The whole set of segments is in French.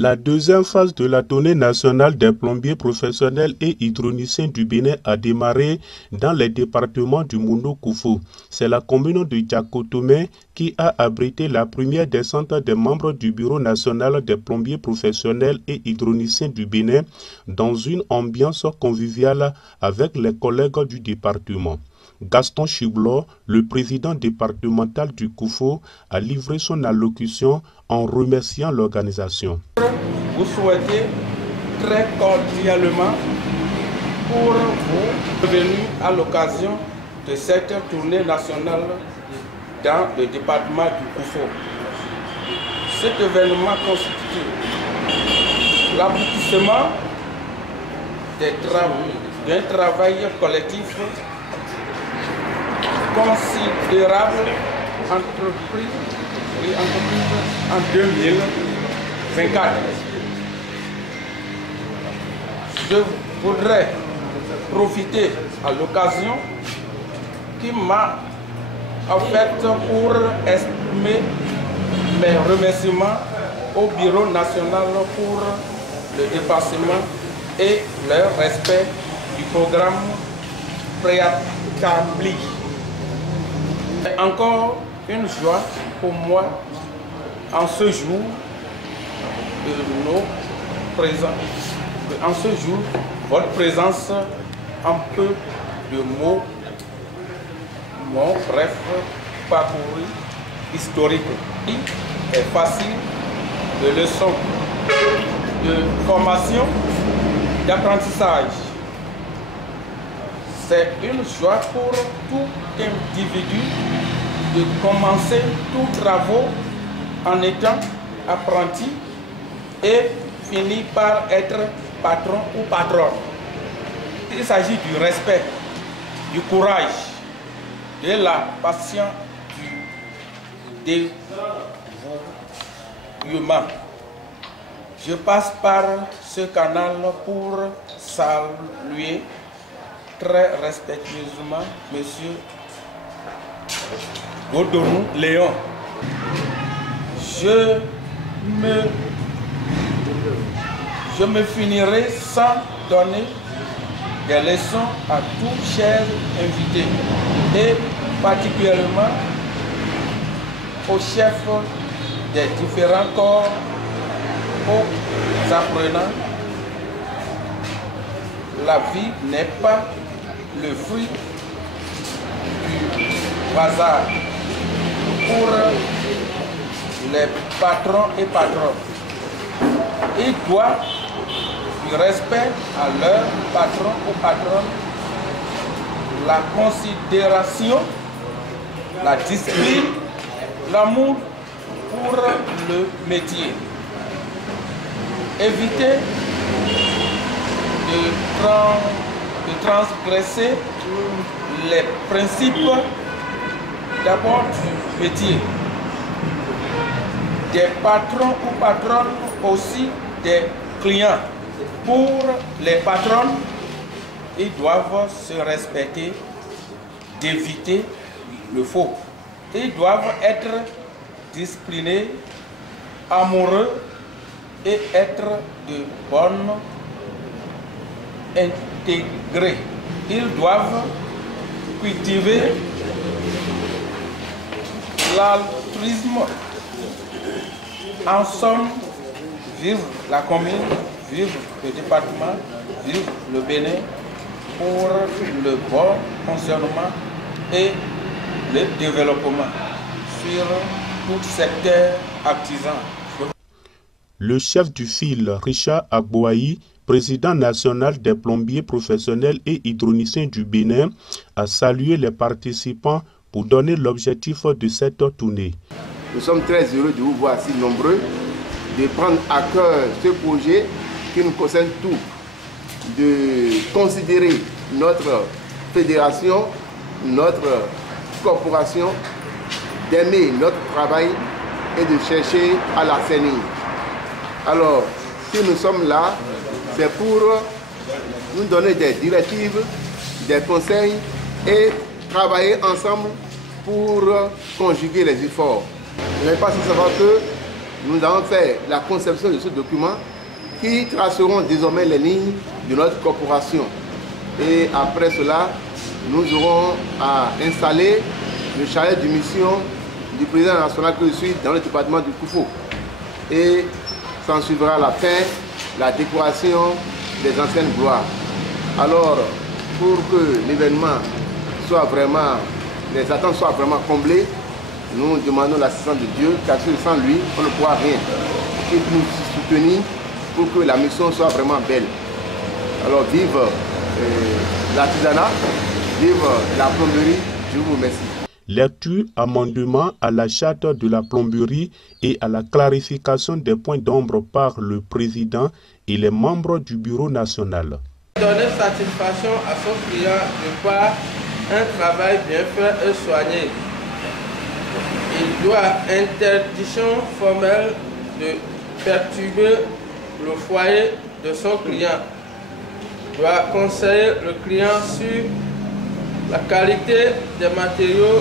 La deuxième phase de la tournée nationale des plombiers professionnels et hydroniciens du Bénin a démarré dans les départements du Moundou-Koufou. C'est la commune de Djakotomé qui a abrité la première descente des membres du Bureau national des plombiers professionnels et hydroniciens du Bénin dans une ambiance conviviale avec les collègues du département. Gaston Chiblo, le président départemental du Koufou, a livré son allocution en remerciant l'organisation. Vous souhaitez très cordialement pour vous venir à l'occasion de cette tournée nationale dans le département du Koufou. Cet événement constitue l'aboutissement d'un travail collectif considérable entrepris en 2024. Je voudrais profiter à l'occasion qui m'a offerte pour exprimer mes remerciements au Bureau national pour le dépassement et le respect du programme préétabli. Encore une joie pour moi en ce jour de nos présents. En ce jour, votre présence, un peu de mots, mon bref parcours historique est facile, de leçons, de formation, d'apprentissage. C'est une joie pour tout individu de commencer tous travaux en étant apprenti et finir par être patron ou patronne. Il s'agit du respect, du courage, de la patience, du dévouement. Je passe par ce canal pour saluer très respectueusement Monsieur Godonou Léon. Je me finirai sans donner des leçons à tous chers invités et particulièrement aux chefs des différents corps, aux apprenants. La vie n'est pas le fruit du hasard pour les patrons et patronnes. Ils doivent du respect à leur patron ou patronne, la considération, la discipline, l'amour pour le métier. Évitez de transgresser les principes d'abord du métier. Des patrons ou patronnes aussi des clients. Pour les patronnes, ils doivent se respecter, d'éviter le faux. Ils doivent être disciplinés, amoureux et être de bonnes intégrés. Ils doivent cultiver l'altruisme. En somme, vivre la commune, vivre le département, vivre le Bénin pour le bon fonctionnement et le développement sur tout secteur artisan. Le chef du fil, Richard Agbouaï, président national des plombiers professionnels et hydroniciens du Bénin, a salué les participants pour donner l'objectif de cette tournée. Nous sommes très heureux de vous voir si nombreux, de prendre à cœur ce projet qui nous concerne tous, de considérer notre fédération, notre corporation, d'aimer notre travail et de chercher à l'assainir. Alors, si nous sommes là, c'est pour nous donner des directives, des conseils et travailler ensemble pour conjuguer les efforts. Vous n'avez pas à savoir que nous avons fait la conception de ce document qui traceront désormais les lignes de notre corporation. Et après cela, nous aurons à installer le chalet de mission du président national que je suis dans le département du Koufou. Et s'en suivra la fin, la décoration des anciennes gloires. Alors, pour que l'événement soit vraiment, les attentes soient vraiment comblées, nous demandons l'assistance de Dieu, car sans lui, on ne pourra rien. Il nous soutenir pour que la mission soit vraiment belle. Alors, vive l'artisanat, vive la plomberie, je vous remercie. Lecture, amendement à la charte de la plomberie et à la clarification des points d'ombre par le président et les membres du bureau national. Donner satisfaction à son client de par un travail bien fait et soigné. Il doit interdiction formelle de perturber le foyer de son client. Il doit conseiller le client sur la qualité des matériaux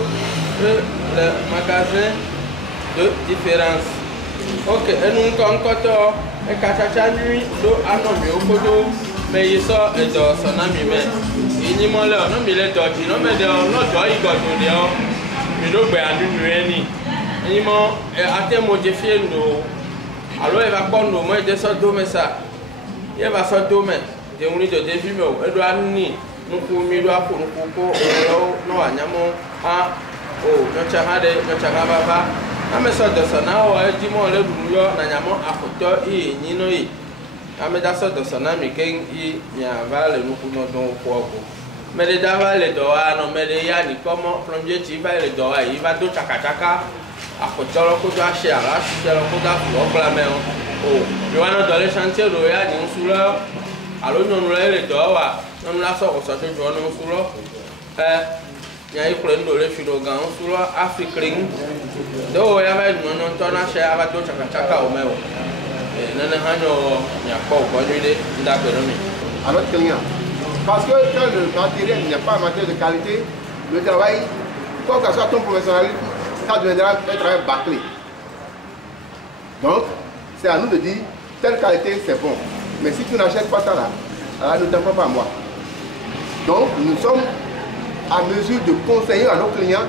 et les magasins de différence. Ok, et nous encore et kachacha nuit do anomi okodo mais il sort et do sonami mais il n'y a pas non mais les doji non mais no do igodo de mi do gbe anu nueni ni mo ate modifier no alors il va prendre no moi de so do mais ça il va so do mais de on de devi me e do ani nous pour mi do ko ko no anyamo a o no chahade no chagaba ame so de so na o eji mo le dunu yo na nyamo akoto ni no yi ame da so de so na mi ken yi ya va le nu ku no don ko ko me de da va le do a no me de ya ni como plombier ti va le do a yi va do chakachaka akoto lo ko do a she ara se lo ko da lo bla me o yo wa no do le chantier do ya ni nsu lo alo no le do wa no la so ko so to jo no nsu lo ya ikule ndo le filo gan nsu lo afrikring do ya va no no to na she ava do chakachaka o me o nana hanyo nya ko ko ni de nda ko no mi à notre client. Parce que quand le matériel n'y a pas un matériel de qualité, le travail, quoi que ce soit ton professionnel, ça deviendra un travail bâclé. Donc, c'est à nous de dire, telle qualité c'est bon. Mais si tu n'achètes pas ça là, alors ne t'en prends pas à moi. Donc, nous sommes à mesure de conseiller à nos clients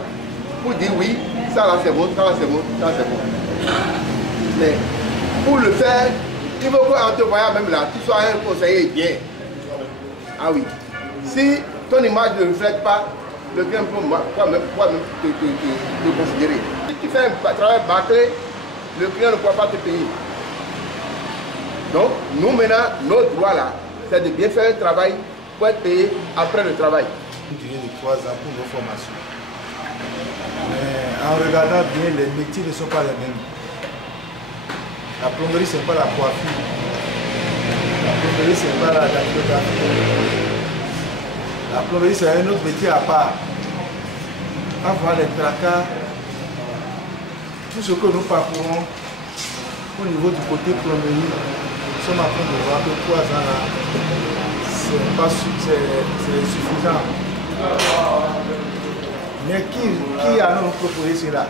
pour dire oui, ça là c'est bon, ça là c'est bon, ça là c'est bon. Mais pour le faire, il faut qu'en te voyant même là, tu sois un conseiller bien. Ah oui. Si ton image ne reflète pas, le client peut même te considérer. Si tu fais un travail bâclé, le client ne pourra pas te payer. Donc, nous maintenant, notre droit là, c'est de bien faire un travail pour être payé après le travail. Une durée de 3 ans pour nos formations. Mais en regardant bien, les métiers ne sont pas les mêmes. La plomberie, ce n'est pas la coiffure. La plomberie, ce n'est pas la dactylographie. La plomberie, c'est un autre métier à part. Avant les tracas, tout ce que nous parcourons au niveau du côté plomberie, nous sommes en train de voir que 3 ans là, c'est suffisant. Mais qui a nous proposé cela?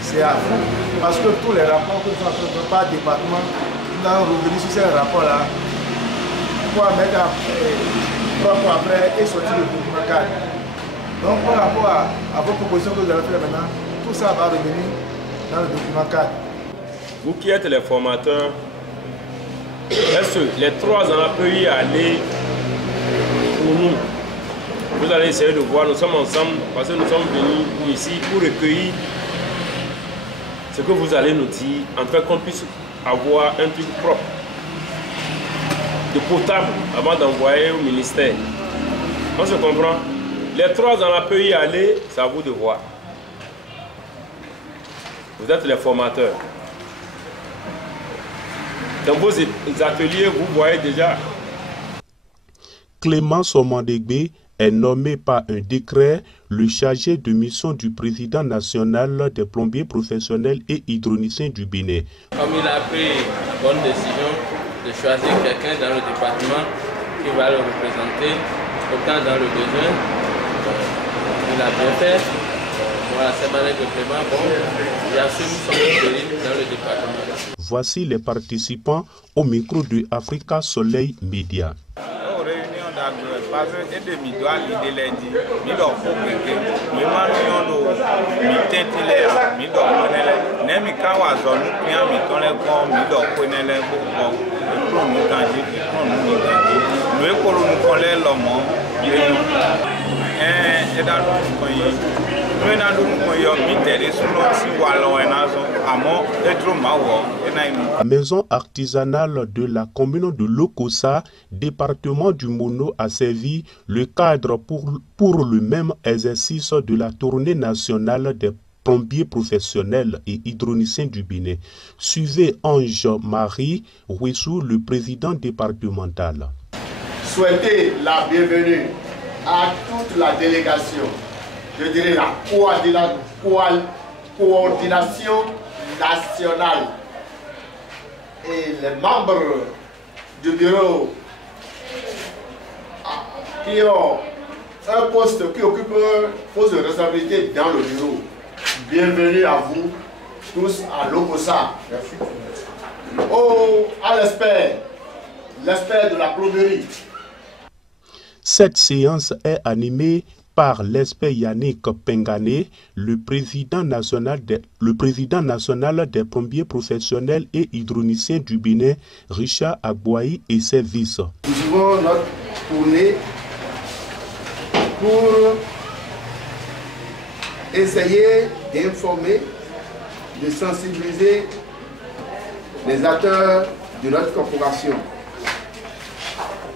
C'est à vous. Parce que tous les rapports que nous faisons par département, nous avons revenu sur ces rapports-là pour mettre après et sortir le document cadre. Donc par rapport à vos propositions que vous allez faire maintenant, tout ça va revenir dans le document cadre. Vous qui êtes les formateurs, est-ce que les 3 ans peuvent y aller pour nous? Vous allez essayer de voir, nous sommes ensemble parce que nous sommes venus ici pour recueillir ce que vous allez nous dire, en fait qu'on puisse avoir un truc propre, de potable, avant d'envoyer au ministère. On se comprend? Les 3 ans peuvent y aller, c'est à vous de voir. Vous êtes les formateurs. Dans vos ateliers, vous voyez déjà. Clément Somandegbe est nommé par un décret le chargé de mission du président national des plombiers professionnels et hydroniciens du Bénin. Comme il a pris la bonne décision de choisir quelqu'un dans le département qui va le représenter autant dans le besoin, il a bien fait. Voilà, c'est ma règle de paiement. Bon, bien sûr, nous sommes dans le département. Voici les participants au micro de Africa Soleil Média. Parce que de mi doit l'idée lundi, mi doit couper que mi manu mi tentile mi doit connaître ne mi kawa zone mi ami tonle ko mi doit connaître bon pour nous tangi pour nous tangi nous école nous connaît l'homme et dans nous koyi nous dans nous koyi mi tere suno si walo enazo amo etro mawo La maison artisanale de la commune de Lokossa, département du Mono, a servi le cadre pour le même exercice de la tournée nationale des plombiers professionnels et hydroniciens du Bénin. Suivez Ange-Marie Ouessou, le président départemental. Souhaiter la bienvenue à toute la délégation, je dirais la coordination nationale et les membres du bureau qui ont un poste, qui occupe un poste de responsabilité dans le bureau. Bienvenue à vous tous à Lokossa. À l'expert de la plomberie. Cette séance est animée par l'expert Yannick Pengané, le président national des plombiers professionnels et hydroniciens du Bénin, Richard Agboaï et ses vices. Nous suivons notre tournée pour essayer d'informer, de sensibiliser les acteurs de notre corporation.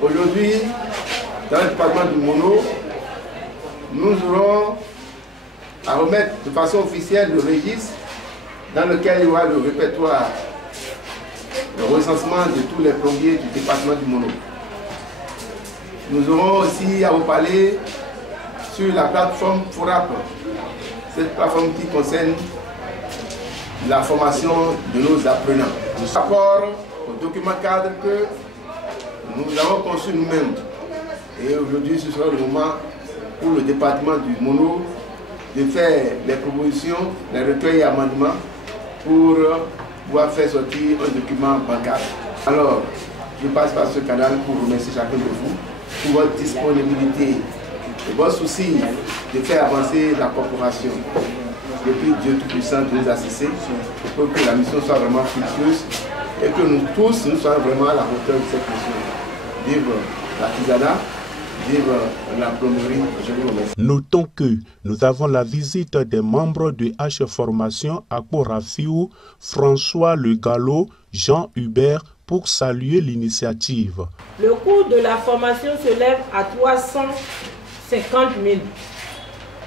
Aujourd'hui, dans le département du Mono, nous aurons à remettre de façon officielle le registre dans lequel il y aura le répertoire, le recensement de tous les plombiers du département du Mono. Nous aurons aussi à vous parler sur la plateforme FORAP, cette plateforme qui concerne la formation de nos apprenants. Nous rapport au document cadre que nous avons conçu nous-mêmes. Et aujourd'hui, ce sera le moment pour le département du Mono de faire les propositions, les recueils et amendements pour pouvoir faire sortir un document bancaire. Alors, je passe par ce canal pour remercier chacun de vous pour votre disponibilité et votre souci de faire avancer la corporation. Je prie Dieu Tout-Puissant de nous assister pour que la mission soit vraiment fructueuse et que nous tous nous soyons vraiment à la hauteur de cette mission. Vive l'artisanat! La plomberie, je vous remercie. Notons que nous avons la visite des membres de H Formation à Rafiou, François Le Gallo, Jean Hubert pour saluer l'initiative. Le coût de la formation se lève à 350 000,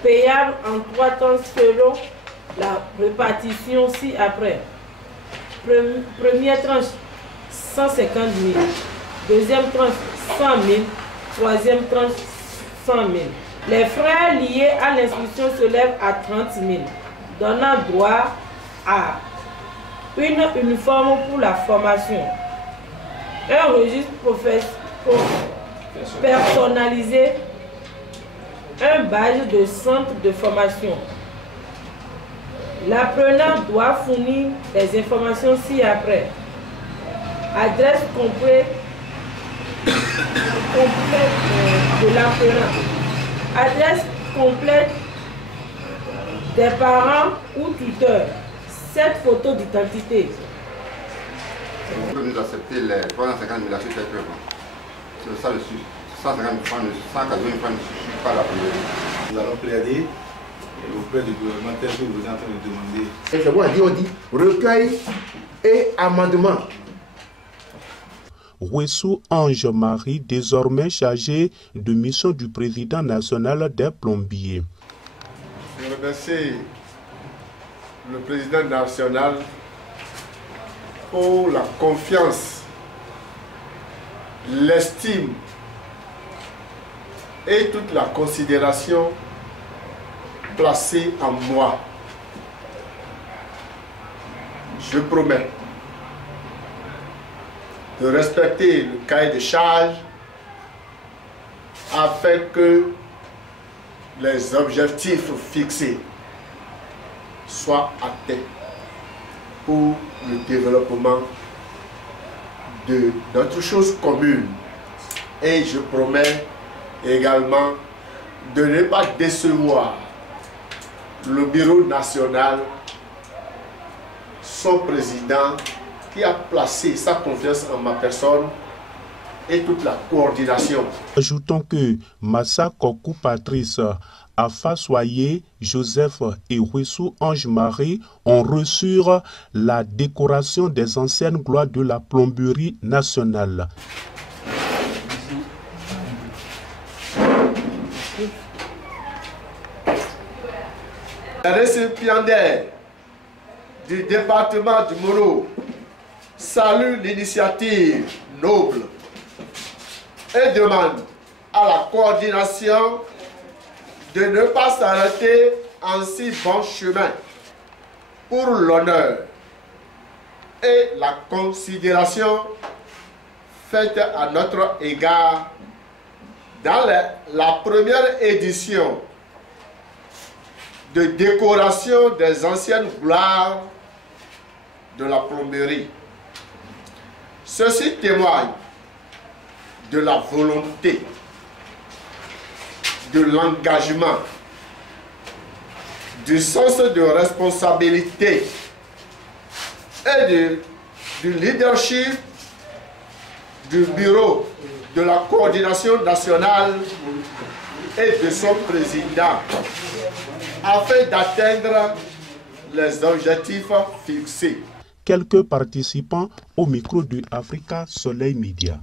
payable en 3 temps selon la répartition ci-après. Première tranche 150 000, deuxième tranche 100 000, troisième tranche 100 000. Les frais liés à l'inscription se lèvent à 30 000, donnant droit à une uniforme pour la formation, un registre personnalisé, un badge de centre de formation. L'apprenant doit fournir des informations ci-après. Adresse complète de l'apprenant, adresse complète des parents ou tuteurs, 7 photos d'identité. Nous accepter les 350 000 à ce fait. C'est ça le sujet. 150 000 francs, 180 000 francs ne suffit pas la plaider. Nous allons plaider auprès du gouvernement tel que vous êtes en train de demander. C'est bon, on dit recueil et amendement. Ouessou Ange-Marie, désormais chargé de mission du président national des plombiers. Je remercie le président national pour la confiance, l'estime et toute la considération placée en moi. Je promets de respecter le cahier de charges afin que les objectifs fixés soit atteint pour le développement de notre chose commune. Et je promets également de ne pas décevoir le bureau national, son président qui a placé sa confiance en ma personne et toute la coordination. Ajoutons que Massa Kokou Patrice, Afa Soyer, Joseph et Ruessou Ange-Marie ont reçu la décoration des anciennes gloires de la plomberie nationale. Les récipiendaires du département du Mono saluent l'initiative noble et demandent à la coordination de ne pas s'arrêter en si bon chemin pour l'honneur et la considération faite à notre égard dans la première édition de décoration des anciennes gloires de la plomberie. Ceci témoigne de la volonté, de l'engagement, du sens de responsabilité et du leadership du bureau de la coordination nationale et de son président afin d'atteindre les objectifs fixés. Quelques participants au micro de Africa Soleil Media.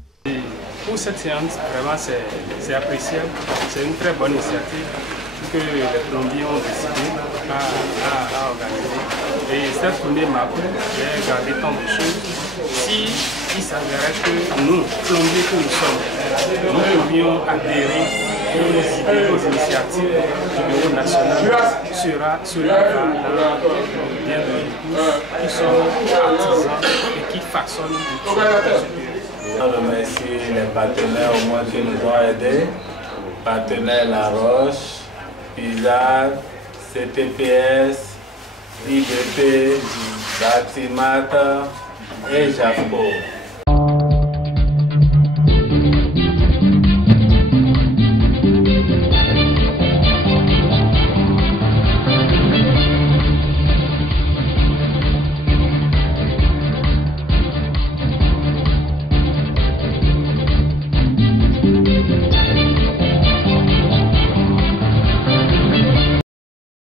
Pour cette séance, vraiment c'est appréciable, c'est une très bonne initiative que les plombiers ont décidé à organiser. Et cette tournée m'a plu, j'ai gardé tant de choses. Si il s'avérait que nous, plombiers que nous sommes, nous pouvions adhérer aux idées, aux initiatives du bureau national, sera bien de tous qui sont artisans et qui façonnent du tout. Je remercie les partenaires au moins qui nous ont aidés, partenaires La Roche, PISA, CTPS, IBP, Batimat et JAFCO.